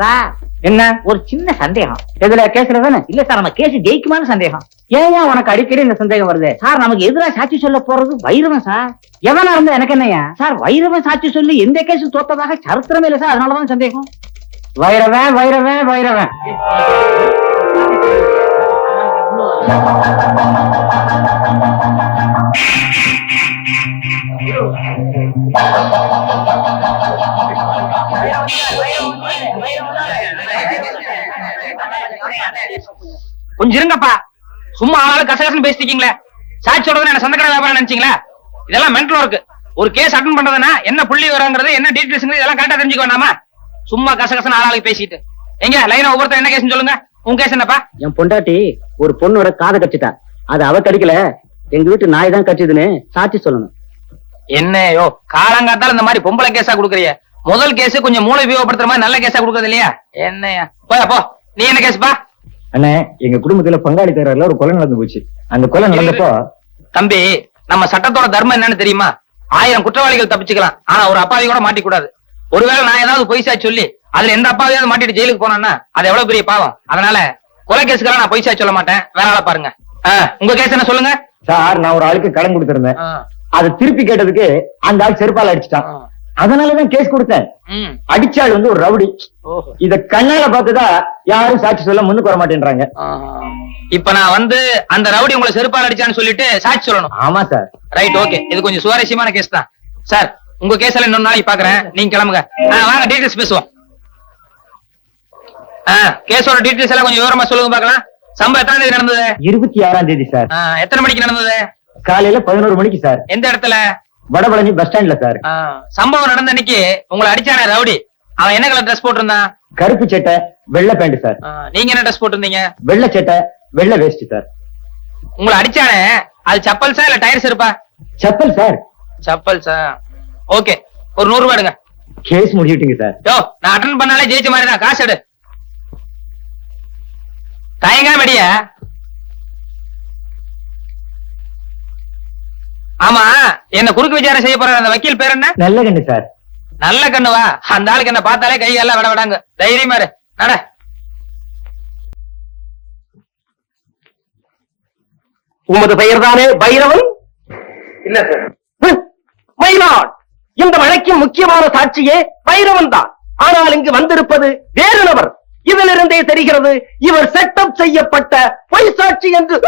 Sir என்ன ஒரு சின்ன சந்தேகம். எதுல கேஸ்ல தானே? இல்ல சார், நம்ம கேஸ் ஜெயிக்குமான்னு சந்தேகம். ஏன் உனக்கு அடிக்கடி இந்த சந்தேகம் வருது? சார், நமக்கு எதிராக சாட்சி சொல்ல போறது வைரவன் சார். எவனா இருந்தா எனக்கு என்னையா? சார், வைரவன் சாட்சி சொல்லி எந்த கேஸும் தோத்ததாக சரித்திரமே இல்லை சார். அதனாலதான் சந்தேகம். வைரவன் வைரவன் வைரவன். கொஞ்சம் இருங்கப்பா. சும்மா ஆளாலும் கசகசன்னு பேசிட்டீங்களே. சாட்சி சொல்றது என்ன சந்தக்கடை வியாபாரம் நினைச்சீங்களா? இதெல்லாம் மென்டல் ஒர்க். ஒரு கேஸ் அட்டன் பண்றதுன்னா என்ன புள்ளி வரங்கிறது, என்ன டீடைல்ஸ், இதெல்லாம் கரெக்டா தெரிஞ்சுக்க வேண்டாமா? சும்மா கசகசன்னு ஆளாளுக்கு பேசிட்டு எங்க லைனா ஒவ்வொருத்தர் என்ன கேஸ்னு சொல்லுங்க. உங்க கேஸ் என்னப்பா? என் பொண்டாட்டி ஒரு பொண்ணோட காதை கடிச்சிட்டா. அது அவ கடிக்கல, எங்க வீட்டு நாய் தான் கடிச்சதுன்னு சாட்சி சொல்லணும். என்னையோ காலங்காத்தால இந்த மாதிரி பொம்பளை கேஸா குடுக்குறிய? முதல் கேஸ் கொஞ்சம் மூளை உபயோகப்படுத்துற மாதிரி நல்ல கேஸா குடுக்கறது இல்லையா? என்னையா போ. நீ என்ன கேஸ்பா? அண்ணே, எங்க குடும்பத்துல பங்காளி தேர்தல ஒரு கொலை நடந்து போச்சு. அந்த கொலை நடந்தப்போ தம்பி, நம்ம சட்டத்தோட தர்மம் என்னன்னு தெரியுமா? 1000 குற்றவாளிகள் தப்பிச்சுக்கலாம், ஆனா ஒரு அப்பாவி கூட மாட்டிக்கூடாது. ஒருவேளை நான் ஏதாவது பொய் சாட்சி சொல்லி அதுல எந்த அப்பாவையாவது மாட்டிட்டு ஜெயிலுக்கு போனேன்னா அது எவ்வளவு பெரிய பாவம். அதனால கொலை கேஸுக்கெல்லாம் நான் பொய் சாட்சி சொல்ல மாட்டேன். வேற ஆளை பாருங்க. உங்க கேஸ் என்ன சொல்லுங்க சார். நான் ஒரு ஆளுக்கு கடன் கொடுத்திருந்தேன். அதை திருப்பி கேட்டதுக்கு அந்த ஆள் செருப்பால அடிச்சிட்டான். அதனாலதான் கேஸ் கொடுத்தேன். அடிச்சாள் வந்து ஒரு ரவுடி. இத கண்ணால பார்த்துதான் யாரும் சாட்சி சொல்ல முன்னுக்கு வர மாட்டேன்றாங்க. இப்ப நான் வந்து அந்த ரவுடி உங்களை செருப்பால் அடிச்சான்னு சொல்லிட்டு சாட்சி சொல்லணும். ஆமா சார். Right, okay. இது கொஞ்சம் சுவாரஸ்யமான கேஸ் தான் சார். உங்க கேஸ் எல்லாம் இன்னொரு நாளைக்கு பாக்குறேன். நீங்க கிளம்புங்க. வாங்க டீடைல்ஸ் பேசுவோம். கேஸோட டீடைல்ஸ் எல்லாம் கொஞ்சம் விவரமா சொல்லுங்க பாக்கலாம். சம்பவம் எத்தனை தேதி நடந்தது? 26ஆம் தேதி சார். எத்தனை மணிக்கு நடந்தது? காலையில 11 மணிக்கு சார். எந்த இடத்துல? வடபழனி பஸ் ஸ்டாண்ட்ல சார். சம்பவம் நடந்த அன்னைக்கு உங்களை அடிச்சானே ரவுடி, அவன் என்ன கலர் ட்ரெஸ் போட்டிருந்தான்? கருப்பு சட்டை வெள்ளை பேண்ட் சார். நீங்க என்ன ட்ரெஸ் போட்டிருந்தீங்க? வெள்ளை சட்டை வெள்ளை வேஷ்டி சார். உங்களை அடிச்சானே அது செப்பல்ஸா இல்ல டயர்ஸ் இருப்பா? செப்பல் சார். செப்பல்ஸா? ஓகே, ஒரு 100 ரூபாய் எடுங்க. Case முடிச்சுட்டீங்க sir. யோ, நான் அட்டன் பண்ணாலே ஜெயிச்ச மாதிரி தான். காசு எடு. தயங்காம அடியா. ஆமா, என்ன குறுக்கு விசாரணை செய்ய போற அந்த வக்கீல் பேர் என்ன? நல்ல கண்ணு சார். நல்ல கண்ணுவா? அந்த ஆளுக்கு என்ன பார்த்தாலே கை எல்லாம் விட விடாங்க. தைரியமா இரு. நட. உமது பெயர் தானே பைரவன்? இல்ல சார். மயிலாட், இந்த வழக்கின் முக்கியமான சாட்சியே பைரவன் தான். ஆனால் இங்கு வந்திருப்பது வேறு நபர். இதிலிருந்தே தெரிகிறது இவர் செட்டப் செய்யப்பட்ட பொய் சாட்சி என்று.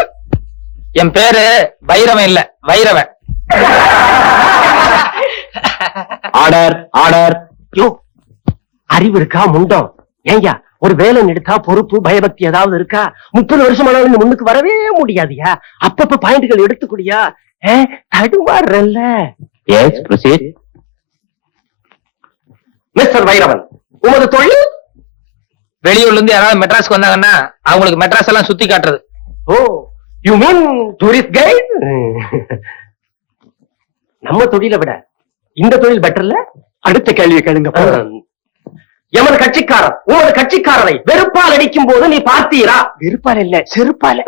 என் பேரு பைரவன் இல்ல, வைரவன். Order order. யோ, அறிவு இருக்கா முண்டம்? ஏய்யா, ஒரு வேலை எடுத்தா பொறுப்பு பயபக்தி ஏதாவது இருக்கா? 30 வருஷமானாலும் முன்னுக்கு வரவே முடியாதியா? அப்பப்ப பாயிண்ட்கள் எடுத்துக்கூடியா? தடுமாறல்ல. Yes, proceed. மிஸ்டர் வைரவன், உமது தொழில்? வெளியூர்ல இருந்து யாராவது மெட்ராஸ்க்கு வந்தாங்கன்னா அவங்களுக்கு மெட்ராஸ் எல்லாம் சுத்தி காட்டுறது. ஓ, யூ மீன் டூரிஸ்ட் கைட்? நம்ம தொழிலை விட இந்த தொழில் பெட்டர்ல? அடுத்த கேள்வி கேளுங்க. எமது கட்சிக்காரர் உமது கட்சிக்காரரை வெறுப்பால் அடிக்கும் போது நீ பார்த்தீரா? வெறுப்பால் இல்ல, செருப்பால்.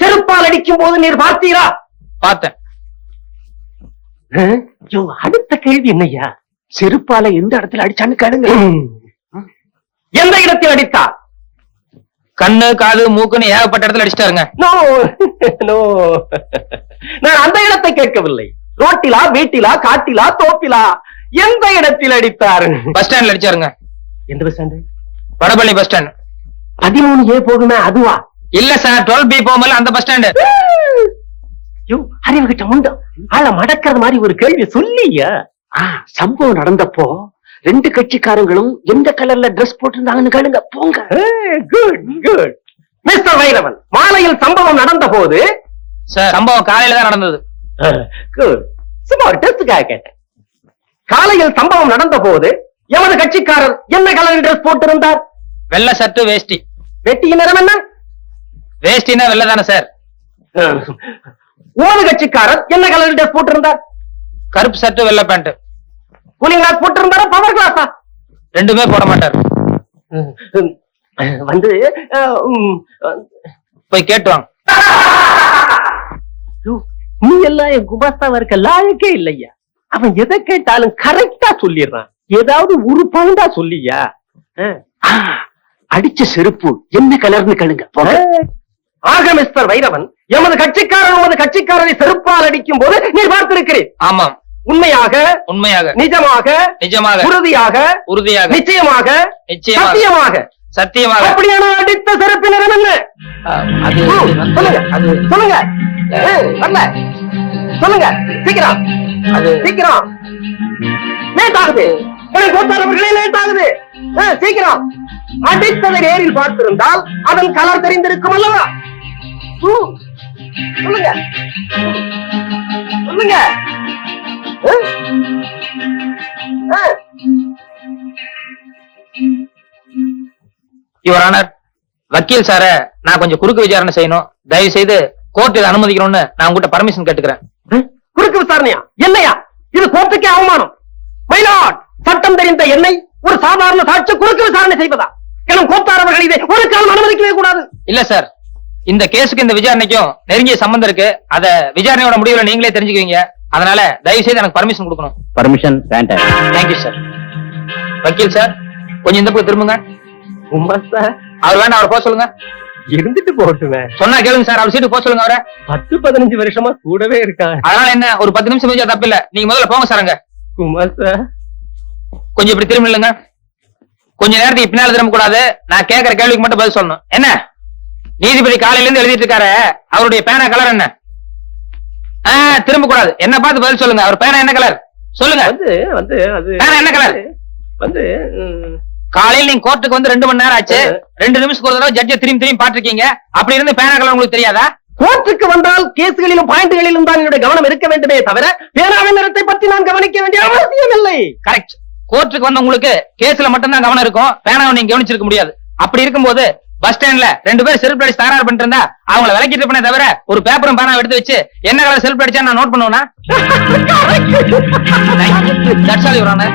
செருப்பால் அடிக்கும் போது நீர் பார்த்தீரா? பார்த்தேன். அடுத்த கேள்வி என்னய்யா? செருப்பால எந்த இடத்துல அடிச்சான்னு கேளுங்க. எந்த இடத்தில் அடித்தார்? கண்ணு காது மூக்குன்னு ஏகப்பட்ட இடத்துல அடிச்சிட்டாருங்க. நோ நோ, நான் அந்த இடத்தை கேட்கவில்லை. ரோட்டிலா, வீட்டிலா, காட்டிலா, தோப்பிலா, எந்த இடத்தில் அடித்தார்? பஸ் ஸ்டாண்ட்ல அடிச்சாருங்க. எந்த bus stand? Vadapalani bus stand. 13A போகுமே அதுவா? இல்ல சார், 12B போகும்போது அந்த பஸ் ஸ்டாண்டு. அறிவு கிட்ட உண்டு. ஆள மடக்கிறது மாதிரி ஒரு கேள்வி சொல்லியா? சம்பவம் நடந்தப்போ 2 கட்சிக்காரங்களும் எந்த கலர்ல டிரெஸ் போட்டிருந்தாங்கன்னு கேளுங்க. போங்க. Good good. மிஸ்டர் வைரவன், மாலையில் சம்பவம் நடந்த போது? சார், சம்பவம் காலையில தான் நடந்தது. குட். சும்மா ஒரு டெஸ்டுக்காக கேட்டேன். காலையில் சம்பவம் நடந்த போது எமது கட்சிக்காரர் என்ன கலர் டிரெஸ் போட்டிருந்தார்? வெள்ளை சட்டு வேஷ்டி. வெட்டியின் நிறம் என்ன? வேஷ்டினா வெள்ளை தானே சார். உமது கட்சிக்காரர் என்ன கலர் டிரெஸ் போட்டிருந்தார்? கருப்பு சட்டு வெள்ளை பேண்ட். கூலிங் கிளாஸ் போட்டிருந்தாரா, பவர் கிளாஸா? ரெண்டுமே போட மாட்டார். வந்து போய் கேட்டு வாங்க. நீ எல்லாம் என் குமாஸ்தாவா இருக்க லாயக்கே இல்லையா? அவன் எதை கேட்டாலும் கரெக்டா சொல்லிடுறான். ஏதாவது ஒரு பாயிண்டா சொல்லியா? அடிச்ச செருப்பு என்ன கலர்னு கேளுங்க. ஆக மிஸ்டர் வைரவன், எமது கட்சிக்காரரை செருப்பால் அடிக்கும் போது நீ பார்த்திருக்கிறேன். ஆமாம், உண்மையாக உண்மையாக, நிஜமாக, நிஜமாக, உறுதியாக, உறுதியாக, நிச்சயமாக, நிச்சயமாக, சத்தியமாக, சத்தியமாக. அப்படியான அடித்த செருப்பு நிறம் என்ன? அது சொல்லுங்க, சொல்லுங்க, வரல, சொல்லுங்க, சீக்கிரம், அது சீக்கிரம், லேட் ஆகுது, கோத்தாரவர்களே லேட் ஆகுது, சீக்கிரம். அடித்ததை நேரில் பார்த்திருந்தால் அதன் கலர் தெரிந்திருக்கும் அல்லவா? சொல்லுங்க, சொல்லுங்க. யுவர் ஆனர், வக்கீல் சார நான் கொஞ்சம் குறுக்கு விசாரணை செய்யணும். தயவு செய்து கோர்ட் இதை அனுமதிக்கணும்னு நான் உங்ககிட்ட பர்மிஷன் கேட்டுக்கிறேன். குறுக்கு விசாரணையா? என்னையா இது? கோர்ட்டுக்கே அவமானம். மயிலாட், சட்டம் தெரிந்த என்னை ஒரு சாதாரண சாட்சி குறுக்கு விசாரணை செய்வதா? எனும் கோத்தாரவர்கள் இதை ஒரு காலம் அனுமதிக்கவே கூடாது. இல்ல சார், இந்த கேஸுக்கு இந்த விசாரணைக்கும் நெருங்கிய சம்பந்தம் இருக்கு. அத விசாரணையோட முடிவுல நீங்களே தெரிஞ்சுக்குவீங்க. அதனால தயவு செய்து எனக்கு பர்மிஷன் கொடுக்கணும். பர்மிஷன் வேண்டாம். Thank you sir. வக்கீல் சார், கொஞ்சம் இந்த பக்கம் திரும்புங்க. அவர் வேண்டாம், அவர் போக சொல்லுங்க. இருந்துட்டு போட்டுமே. சொன்னா கேளுங்க சார், அவர் சீட்டு போக சொல்லுங்க. அவரை 10-15 வருஷமா கூடவே இருக்காங்க. அதனால என்ன, ஒரு 10 நிமிஷம் வச்சா தப்பு இல்ல. நீங்க முதல்ல போங்க சார். அங்க கொஞ்சம் இப்படி திரும்ப இல்லைங்க. கொஞ்ச நேரத்துக்கு பின்னால திரும்ப கூடாது. நான் கேட்கிற கேள்விக்கு மட்டும் பதில் சொல்லணும். என்ன நீதிபதி காலையில இருந்து எழுதிட்டு இருக்காரு, அவருடைய பேனா கலர் என்ன? திரும்ப கூடாது. என்ன பார்த்து பதில் சொல்லுங்க. அவர் பேனா என்ன கலர் சொல்லுங்க. பேனா என்ன கலர்? காலையில் நீங்க கோர்ட்டுக்கு வந்து 2 மணி நேரம் ஆச்சு. 2 நிமிஷத்துக்கு ஒரு தடவை ஜட்ஜை திரும்பி பாத்துருக்கீங்க. அப்படி இருந்து பேனா கலர் உங்களுக்கு தெரியாதா? கோர்ட்டுக்கு வந்தால் கேஸ்களிலும் பாயிண்ட்களிலும் தான் என்னுடைய கவனம் இருக்க வேண்டுமே தவிர பேனாவின் நிறத்தை பற்றி நான் கவனிக்க வேண்டிய அவசியம் இல்லை. கரெக்ட். கோர்ட்டுக்கு வந்த உங்களுக்கு கேஸ்ல மட்டும்தான் கவனம் இருக்கும், பேனாவை நீங்க கவனிச்சிருக்க முடியாது. அப்படி இருக்கும்போது பஸ் ஸ்டாண்ட்ல 2 பேர் செல்ஃப் அடிச்சு தகராறு பண்ணிட்டு இருந்தா அவங்கள விலக்கிட்டு பண்ண தவிர ஒரு பேப்பரும் பேனா எடுத்து வச்சு என்ன கலர் செல்ஃப் அடிச்சா நான் நோட் பண்ணுவேனா? That's all your honour.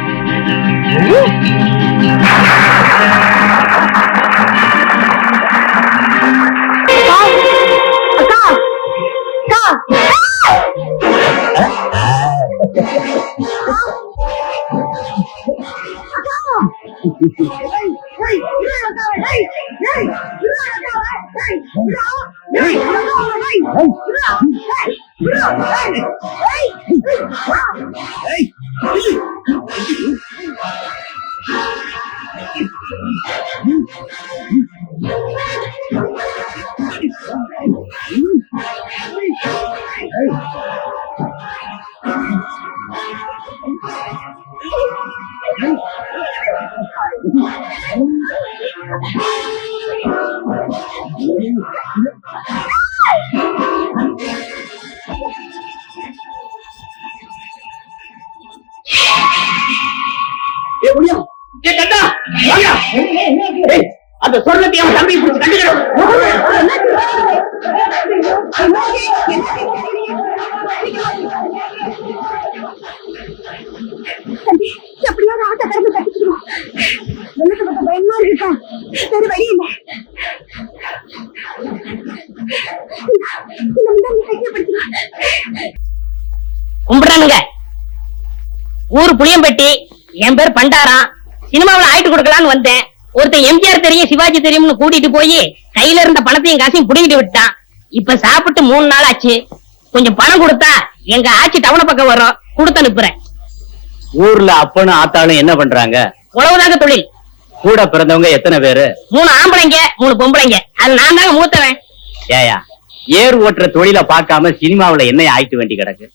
அந்த சொர்ணத்தை அவன் தம்பி பிடிச்சு கண்டுக்கிறோம். எப்படியாவது ஆட்ட திறந்து கட்டிக்கிறோம். வெள்ளத்தை பத்த பயமா இருக்கா? வேற வழி இல்லை. கும்பிடுறானுங்க. ஊரு புளியம்பட்டி, என் பேர் பண்டாரம். சினிமாவில் ஆயிட்டு கொடுக்கலான்னு வந்தேன். ஒருத்தன் எம்ஜிஆர் தெரியும், சிவாஜி தெரியும்னு கூட்டிட்டு போய் கையில இருந்த பணத்தையும் காசையும் புடிங்கிட்டு விட்டான். இப்ப சாப்பிட்டு 3 நாள் ஆச்சு. கொஞ்சம் பணம் கொடுத்தா எங்க ஆட்சி டவுன பக்கம் வரும், கொடுத்து அனுப்புறேன். ஊர்ல அப்பனும் ஆத்தாளும் என்ன பண்றாங்க? உழவுதாங்க தொழில். கூட பிறந்தவங்க எத்தனை பேரு? 3 ஆம்பளைங்க 3 பொம்பளைங்க. அது நான் தாங்க மூத்தவன். ஏயா, ஏர் ஓட்டுற தொழில பார்க்காம சினிமாவுல என்ன ஆயிட்டு வேண்டி கிடக்கு?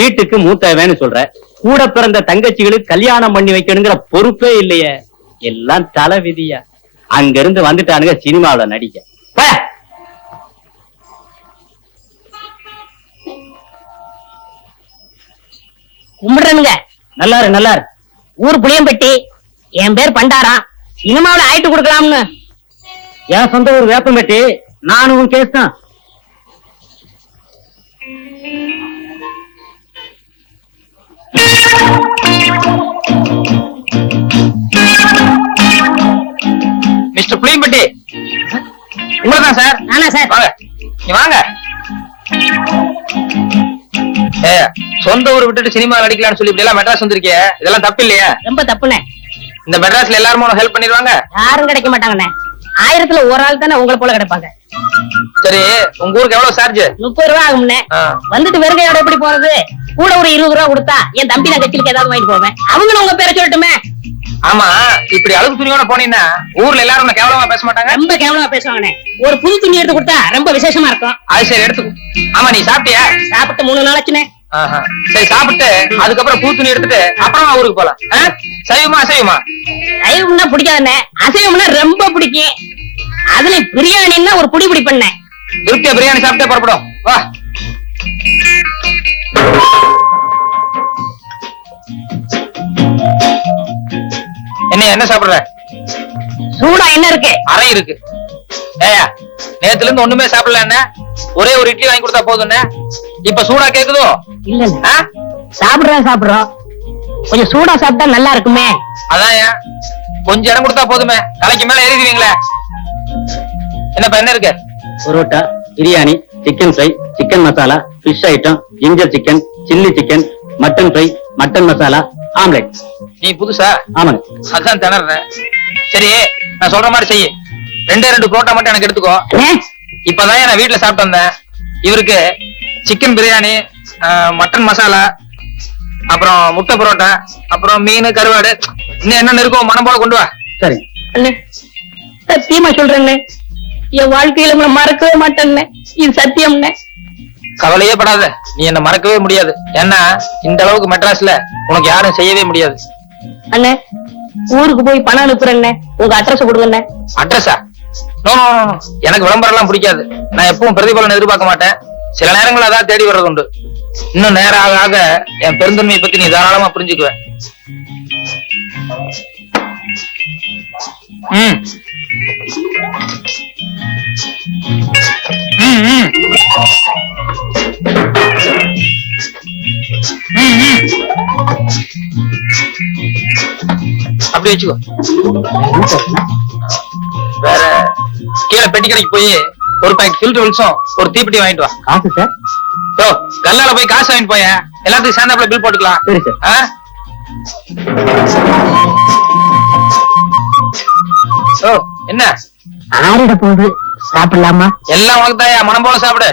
வீட்டுக்கு மூத்தவன்னு சொல்ற, கூட பிறந்த தங்கச்சிகளுக்கு கல்யாணம் பண்ணி வைக்கணுங்கிற பொறுப்பே இல்லையே. எல்லாம் தலை விதியா. அங்க இருந்து வந்துட்டானுங்க சினிமாவுல நடிக்க. கும்பிடுறனுங்க. நல்லாரு நல்லாரு. ஊர் புளியம்பட்டி, என் பேர் பண்டாரம். சினிமாவில் ஆயிட்டு கொடுக்கலாம்னு. என் சொந்த ஊர் வேப்பம்பட்டி. நானும் கேஸ் தான். மிஸ்டர் புளியம்பட்டி, உங்களதான் சார்? நானா சார்? வாங்க, நீ வாங்க. சொந்த ஊர் விட்டுட்டு சினிமா நடிக்கலாம்னு சொல்லி இப்படி எல்லாம் மெட்ராஸ் வந்திருக்கே, இதெல்லாம் தப்பு இல்லையா? ரொம்ப தப்புனே. இந்த மெட்ராஸ்ல எல்லாரும் ஹெல்ப் பண்ணிடுவாங்க. யாரும் கிடைக்க மாட்டாங்கண்ணே. 1000த்துல ஒரு ஆள் தானே உங்களை போல கிடைப்பாங்க. சரி, உங்க ஊருக்கு எவ்வளவு சார்ஜ்? 30 ரூபா ஆகும்ண்ணே. வந்துட்டு வெறுங்கையோட எப்படி போறது? கூட ஒரு 20 ரூபா கொடுத்தா என் தம்பி நான் கட்சிக்கு ஏதாவது வாங்கிட்டு போவேன். அவங்களும் உங்க பேரை சொல்லட்டுமே. ஆமா, இப்படி அழுகு துணியோட போனீங்கன்னா ஊர்ல எல்லாரும் உன்னை கேவலமா பேச மாட்டாங்க? ரொம்ப கேவலமா பேசுவாங்கண்ணே. ஒரு புது துணி எடுத்து கொடுத்தா ரொம்ப விசேஷமா இருக்கும். அது சரி, எடுத்துக்கோ. ஆமா, நீ சாப்பிட்டியா? சாப்பிட்டு 3 நாள் ஆச்சுண்ணே. சரி, சாப்பிட்டு அதுக்கப்புறம் பூ துணி எடுத்துட்டு அப்புறமா ஊருக்கு போலாம். சைவமா அசைவமா? சைவம்னா பிடிக்காதுண்ணே, அசைவம்னா ரொம்ப பிடிக்கும். அதுல பிரியாணின்னா ஒரு புடி பண்ணேன். திருப்தியா பிரியாணி சாப்பிட்டே புறப்படும். வா. என்ன சாப்பிடுற? சூடா என்ன இருக்கு? அறை இருக்கு. ஏயா, நேத்துல இருந்து ஒண்ணுமே சாப்பிடல. என்ன ஒரே ஒரு இட்லி வாங்கி கொடுத்தா போதும். இப்ப சூடா கேக்குதோ? இல்ல, சாப்பிடுறோம். கொஞ்சம் சூடா சாப்பிட்டா நல்லா இருக்குமே. அதான் கொஞ்சம் இடம் கொடுத்தா போதுமே, தலைக்கு மேல ஏறிடுவீங்களே. என்னப்பா என்ன இருக்கு? Parotta, biryani, chicken fry, chicken masala, fish item, ginger chicken, chilli chicken, mutton fry, mutton masala, omelette. நீ புதுசா? ஆமாங்க. அதான் திணறேன். சரி, நான் சொல்ற மாதிரி செய்ய. 2 புரோட்டா மட்டும் எனக்கு எடுத்துக்கோ. இப்பதான் நான் வீட்டுல சாப்பிட்டு வந்தேன். இவருக்கு சிக்கன் பிரியாணி, மட்டன் மசாலா, அப்புறம் முட்டை புரோட்டா, அப்புறம் மீன், கருவாடு, இன்னும் என்ன இருக்கோ மனம் போல கொண்டு வா. சரி சத்தியமா சொல்றேன்னு, என் வாழ்க்கையில உங்களை மறக்கவே மாட்டேன்னு. இது சத்தியம்னு. கவலையே படாத, நீ என்ன மறக்கவே முடியாது. ஏன்னா இந்த அளவுக்கு மெட்ராஸ்ல உனக்கு யாரும் செய்யவே முடியாது. அண்ணே, ஊருக்கு போய் பணம் அனுப்புறேன்னு, உங்க அட்ரஸ் கொடுங்க. அட்ரஸா? நோ, எனக்கு விளம்பரம் எல்லாம் பிடிக்காது. நான் எப்பவும் பிரதிபலன் எதிர்பார்க்க மாட்டேன். சில நேரங்கள் அதான் தேடி வர்றது உண்டு. இன்னும் நேரம் ஆக ஆக என் பெருந்தன்மையை பத்தி நீ தாராளமா புரிஞ்சுக்குவேன். அப்படி வச்சுக்கோ. வேற கீழே பெட்டி கடைக்கு போய் ஒரு பாக்கெட் ஃபில்டர் வில்ஸும் ஒரு தீப்பெட்டி வாங்கிட்டு வா. காசு சார்? கல்லால போய் காசு வாங்கிட்டு போய, எல்லாத்துக்கும் சேர்ந்தாப்புல பில் போட்டுக்கலாம். சரி சார். என்ன ஆறிட போகுது, சாப்பிடலாமா? எல்லாம் உனக்குதாயா, மனம் போல சாப்பிடு.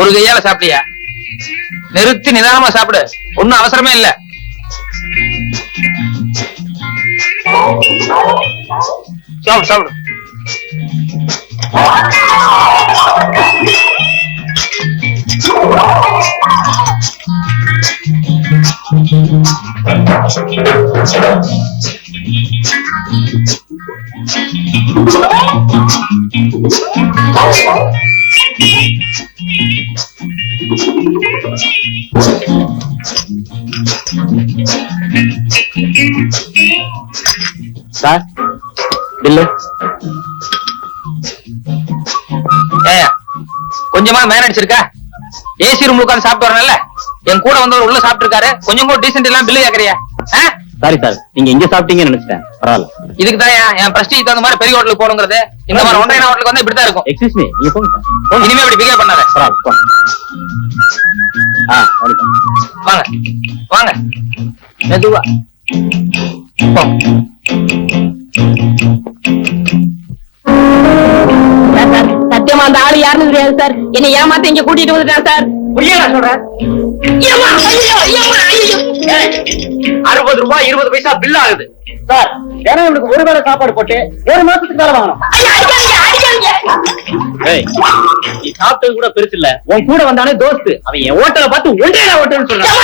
ஒரு கையால சாப்பிட்டியா? நிறுத்தி நிதானமா சாப்பிடு, ஒன்னும் அவசரமே இல்ல. சாப்பிடு சாப்பிடு. Sir, bill. கொஞ்சமா மேன் அடிச்சிருக்கா? ஏசி ரூம் உட்கார்ந்து சாப்பிட்டு வரணும்ல. என் கூட வந்தவர் உள்ள சாப்பிட்டு இருக்காரு, கொஞ்சம் கூட டீசென்ட் எல்லாம் பில்லு கேக்குறியா? சாரி சார், நீங்க இங்க சாப்பிட்டீங்கன்னு நினைச்சிட்டேன். பரவாயில்ல. இதுக்கு தான் என் பிரஸ்டீஜ் தகுந்த மாதிரி பெரிய ஹோட்டலுக்கு போகணுங்கிறது. இந்த மாதிரி ஒன்றைய ஹோட்டலுக்கு வந்து இப்படிதான் இருக்கும். எக்ஸ்கியூஸ் மீ, நீங்க போங்க சார். இனிமே இப்படி பிகேவ் பண்ணாத. பரவாயில்ல, போங்க. வாங்க வாங்க, மெதுவா போ. சத்தியமா அந்த ஆளு யாருன்னு தெரியாது சார். என்னை ஏமாத்த இங்க கூட்டிட்டு வந்துட்டான் சார். சொல்றேன். 60 ரூபாய் 20 பைசா பில் ஆகுது சார். ஏன்னா இவனுக்கு ஒரு வேளை சாப்பாடு போட்டு 1 மாசத்துக்கு மேல வாங்கணும். நீ சாப்பிட்டது கூட பெருசு இல்ல, உன் கூட வந்தானே தோஸ்து, அவன் என் ஹோட்டலை பார்த்து ஒன்றே ஹோட்டல்னு சொல்றான்.